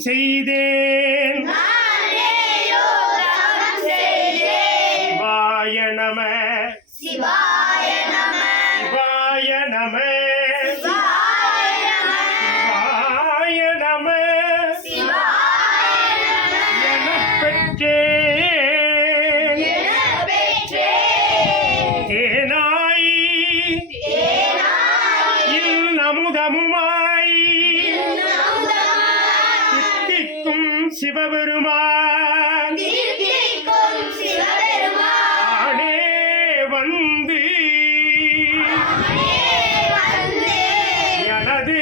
செய்தேன் சிவாய நம சிவாய நம சிவாய நம சிவாய நம சிவாய நம எனப் பெற்றேன் தேனாய் அமுதமுமாய் தித்திக்கும் சிவபெருமான் ஆனே வந்து எனது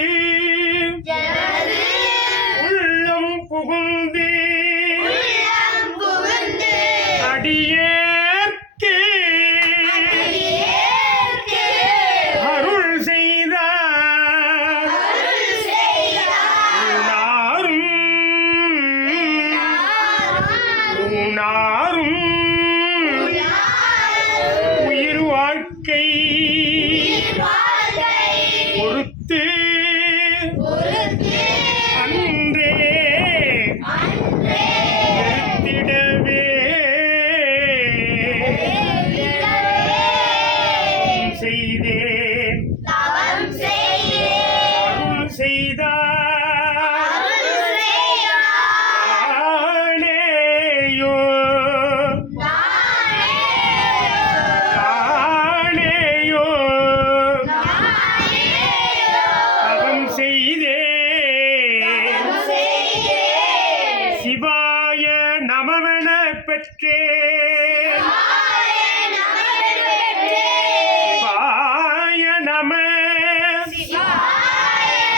உள்ளம் புகுந்து அடியேற்கு அருள் செய்தார் உணாரும் உயிர் வாழ்க்கை பொறுத்து அன்றே எடுத்திடவே செய்தேன் அருள் செய்தார் ஆனேயோ ஆனேயோ அவன் செய்தேன் சிவாய நமவென பெற்றேன் சிவாய நம சிவாய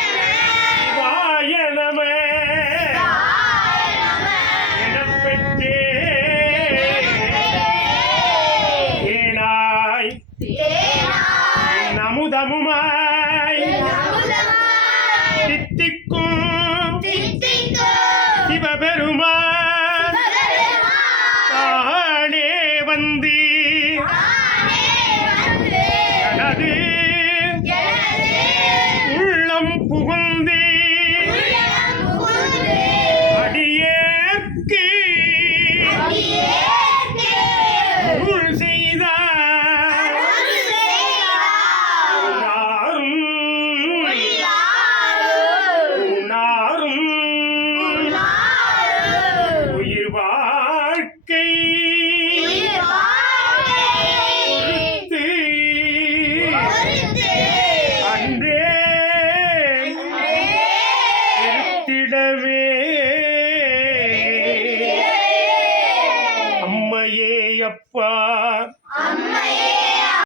நம எனப் பெற்றேன் ஏனாய் அமுதமுமாய் தித்திக்கும் சிவபெருமான் தானே வந்து எனது உள்ளம் புகுந்து அடியேற்கு அருள் செய்தார் உணாரும் உயிர் வாழ்க்கை பொறுத்து அன்றே எடுத்திடவே அம்மையே அப்பா